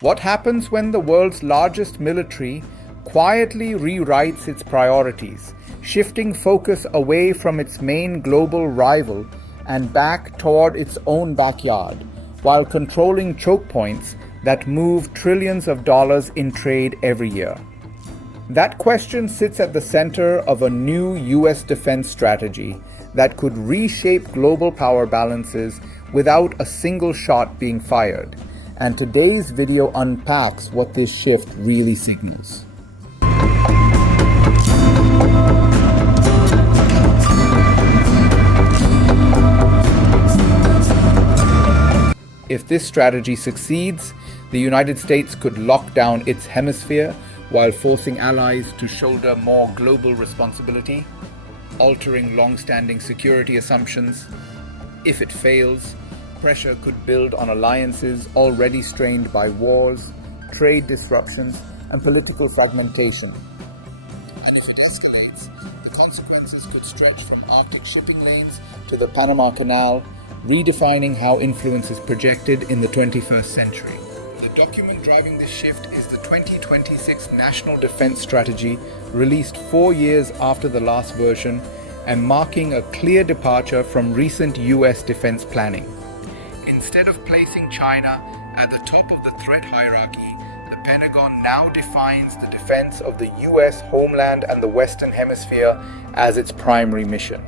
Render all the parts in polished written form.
What happens when the world's largest military quietly rewrites its priorities, shifting focus away from its main global rival and back toward its own backyard, while controlling choke points that move trillions of dollars in trade every year? That question sits at the center of a new US defense strategy that could reshape global power balances without a single shot being fired. And today's video unpacks what this shift really signals. If this strategy succeeds, the United States could lock down its hemisphere while forcing allies to shoulder more global responsibility, altering long-standing security assumptions. If it fails, pressure could build on alliances already strained by wars, trade disruptions, and political fragmentation. And if it escalates, the consequences could stretch from Arctic shipping lanes to the Panama Canal, redefining how influence is projected in the 21st century. The document driving this shift is the 2026 National Defense Strategy, released 4 years after the last version and marking a clear departure from recent US defense planning. Instead of placing China at the top of the threat hierarchy, the Pentagon now defines the defense of the US homeland and the Western Hemisphere as its primary mission.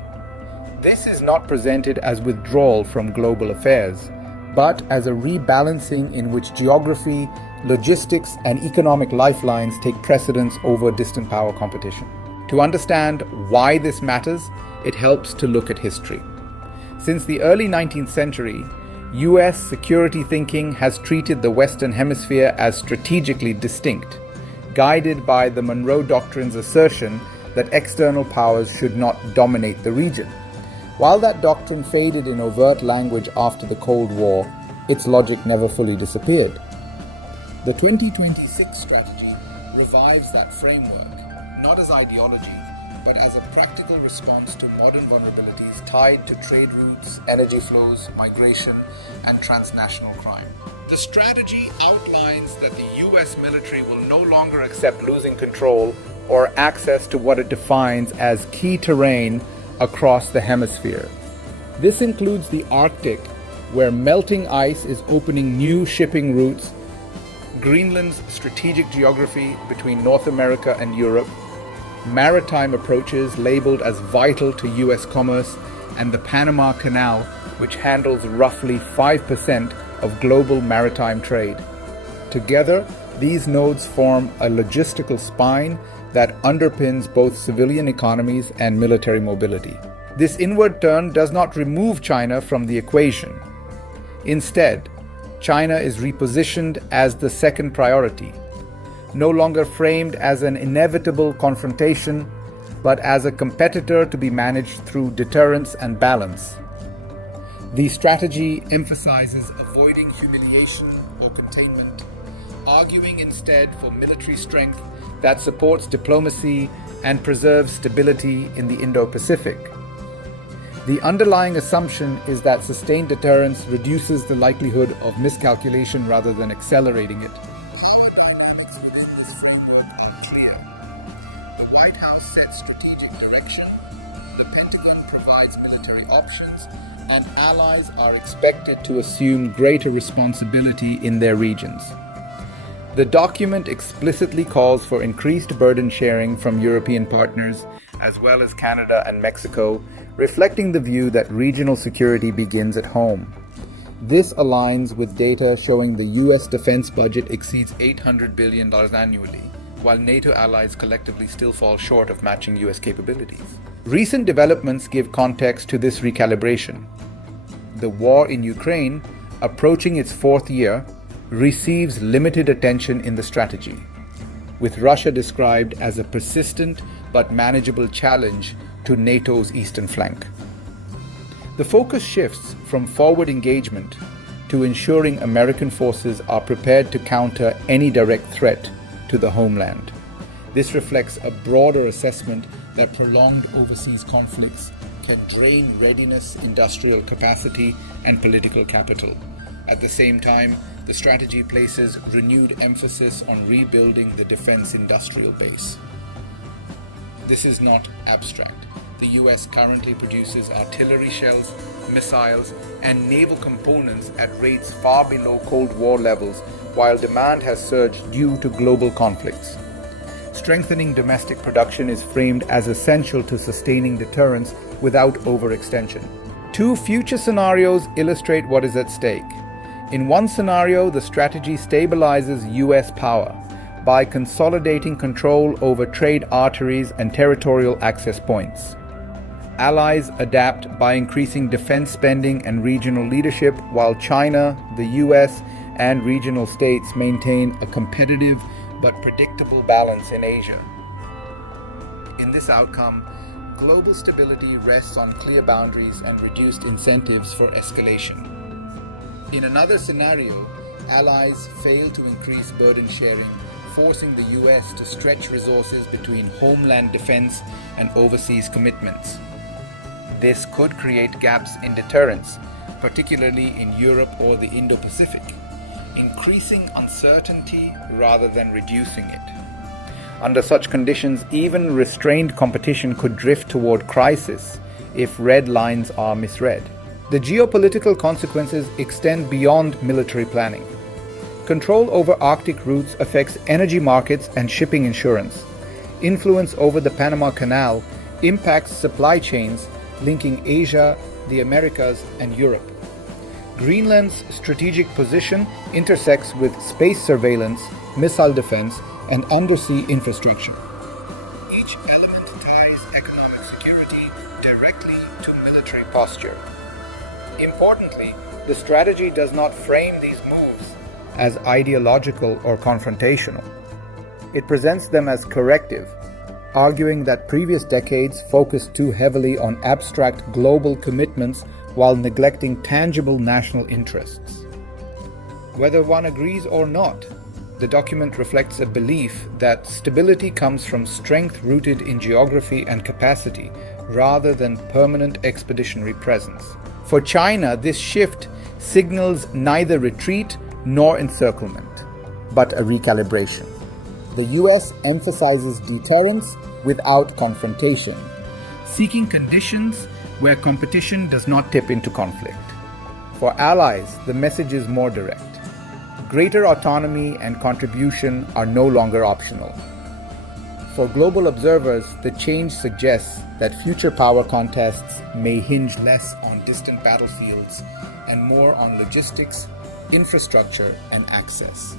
This is not presented as withdrawal from global affairs, but as a rebalancing in which geography, logistics, and economic lifelines take precedence over distant power competition. To understand why this matters, it helps to look at history. Since the early 19th century, US security thinking has treated the Western Hemisphere as strategically distinct, guided by the Monroe Doctrine's assertion that external powers should not dominate the region. While that doctrine faded in overt language after the Cold War, its logic never fully disappeared. The 2026 strategy revives that framework, not as ideology, but as a practical response to modern vulnerabilities tied to trade routes, energy flows, migration, and transnational crime. The strategy outlines that the US military will no longer accept losing control or access to what it defines as key terrain across the hemisphere. This includes the Arctic, where melting ice is opening new shipping routes, Greenland's strategic geography between North America and Europe, maritime approaches labeled as vital to US commerce, and the Panama Canal, which handles roughly 5% of global maritime trade. Together, these nodes form a logistical spine that underpins both civilian economies and military mobility. This inward turn does not remove China from the equation. Instead, China is repositioned as the second priority, no longer framed as an inevitable confrontation, but as a competitor to be managed through deterrence and balance. The strategy emphasizes avoiding humiliation or containment, arguing instead for military strength that supports diplomacy and preserves stability in the Indo-Pacific. The underlying assumption is that sustained deterrence reduces the likelihood of miscalculation rather than accelerating it. The White House sets strategic direction, the Pentagon provides military options, and allies are expected to assume greater responsibility in their regions. The document explicitly calls for increased burden sharing from European partners, as well as Canada and Mexico, reflecting the view that regional security begins at home. This aligns with data showing the US defense budget exceeds $800 billion annually, while NATO allies collectively still fall short of matching US capabilities. Recent developments give context to this recalibration. The war in Ukraine, approaching its 4th year, receives limited attention in the strategy, with Russia described as a persistent but manageable challenge to NATO's eastern flank. The focus shifts from forward engagement to ensuring American forces are prepared to counter any direct threat to the homeland. This reflects a broader assessment that prolonged overseas conflicts can drain readiness, industrial capacity, and political capital. At the same time, the The strategy places renewed emphasis on rebuilding the defense industrial base. This is not abstract. The US currently produces artillery shells, missiles, and naval components at rates far below Cold War levels, while demand has surged due to global conflicts. Strengthening domestic production is framed as essential to sustaining deterrence without overextension. Two future scenarios illustrate what is at stake. In one scenario, the strategy stabilizes US power by consolidating control over trade arteries and territorial access points. Allies adapt by increasing defense spending and regional leadership, while China, the US, and regional states maintain a competitive but predictable balance in Asia. In this outcome, global stability rests on clear boundaries and reduced incentives for escalation. In another scenario, allies fail to increase burden sharing, forcing the US to stretch resources between homeland defense and overseas commitments. This could create gaps in deterrence, particularly in Europe or the Indo-Pacific, increasing uncertainty rather than reducing it. Under such conditions, even restrained competition could drift toward crisis if red lines are misread. The geopolitical consequences extend beyond military planning. Control over Arctic routes affects energy markets and shipping insurance. Influence over the Panama Canal impacts supply chains linking Asia, the Americas, and Europe. Greenland's strategic position intersects with space surveillance, missile defense, and undersea infrastructure. Each element ties economic security directly to military posture. Importantly, the strategy does not frame these moves as ideological or confrontational. It presents them as corrective, arguing that previous decades focused too heavily on abstract global commitments while neglecting tangible national interests. Whether one agrees or not, the document reflects a belief that stability comes from strength rooted in geography and capacity rather than permanent expeditionary presence. For China, this shift signals neither retreat nor encirclement, but a recalibration. The US emphasizes deterrence without confrontation, seeking conditions where competition does not tip into conflict. For allies, the message is more direct. Greater autonomy and contribution are no longer optional. For global observers, the change suggests that future power contests may hinge less on distant battlefields and more on logistics, infrastructure, and access.